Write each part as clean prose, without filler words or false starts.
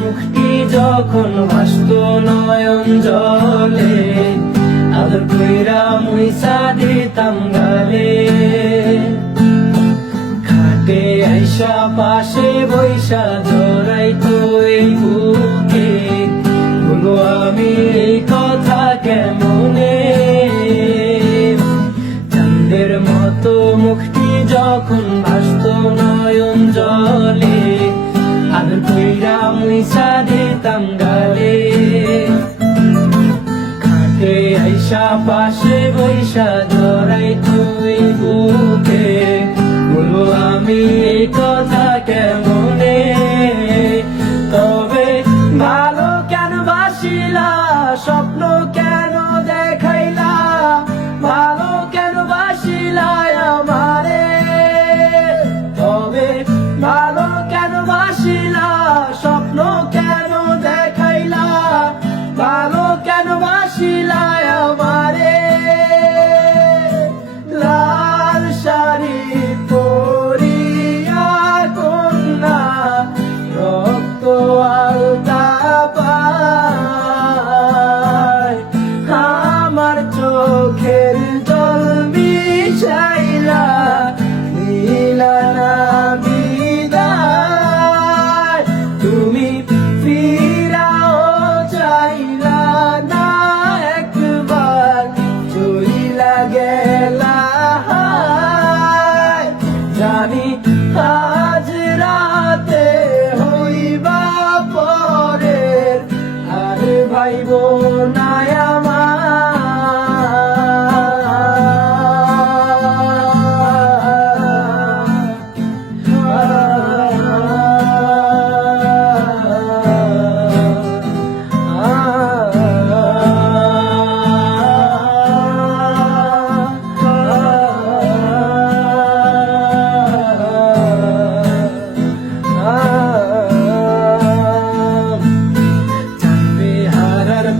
মুখটি যখন ভাসত নয়ন জলে, আদর কইরা মুইসা দিতাম গালে। খাটে আইসা পাশে বৈশা জড়াইতো এই বুকে, বলবো আমি এই কথা কেমনে। চাঁদের মতো মুখটি যখন ভাসত নয়ন জলে, আদর কইরা মুইসা দিতাম গালে। খাটে আইসা পাশে বৈশা জড়াইতো এই বুকে, বলবো আমি এই কথা কেমনে। তবে ভালো কেন বাসিলা, স্বপ্ন কেন দেখাইলা, ভালো কেন বাসিলা আমারে। তবে ভালো কেন বাসিলা, স্বপ্ন কেন দেখাইলা, ভালো কেন বাসিলা আমারে। লাল শাড়ি পরিয়া কন্যা রক্ত আলতা পায়, আমার চোখের জল মিশাইলা দিলা না বিদায়। তুমি ফিরাও চাইলা না একবার, চইলা গেলা। জানি আজ রাতে হইবা পরের, আর ভাইব না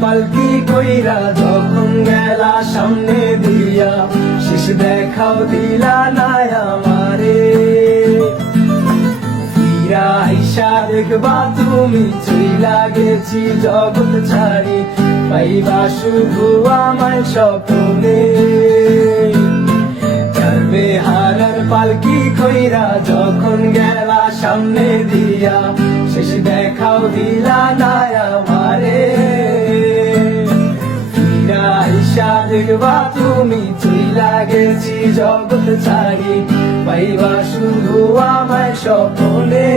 পালকি কইরা যখন গেলা সামনে দিয়া, শেষ দেখাও দিলা না আমারে। ফিরা আইসা দেখবা তুমি চইলা গেছি জগৎ ছাড়ি, পাইবা শুধু আমায় স্বপ্নে। চারবে হারার পালকি কইরা যখন গেলা সামনে দিয়া, শেষ দেখাও দিলা না আমারে। আইসা দেখবা তুমি চইলা গেছি জগৎ ছাড়ি, পাইবা শুধু আমায় স্বপ্নে।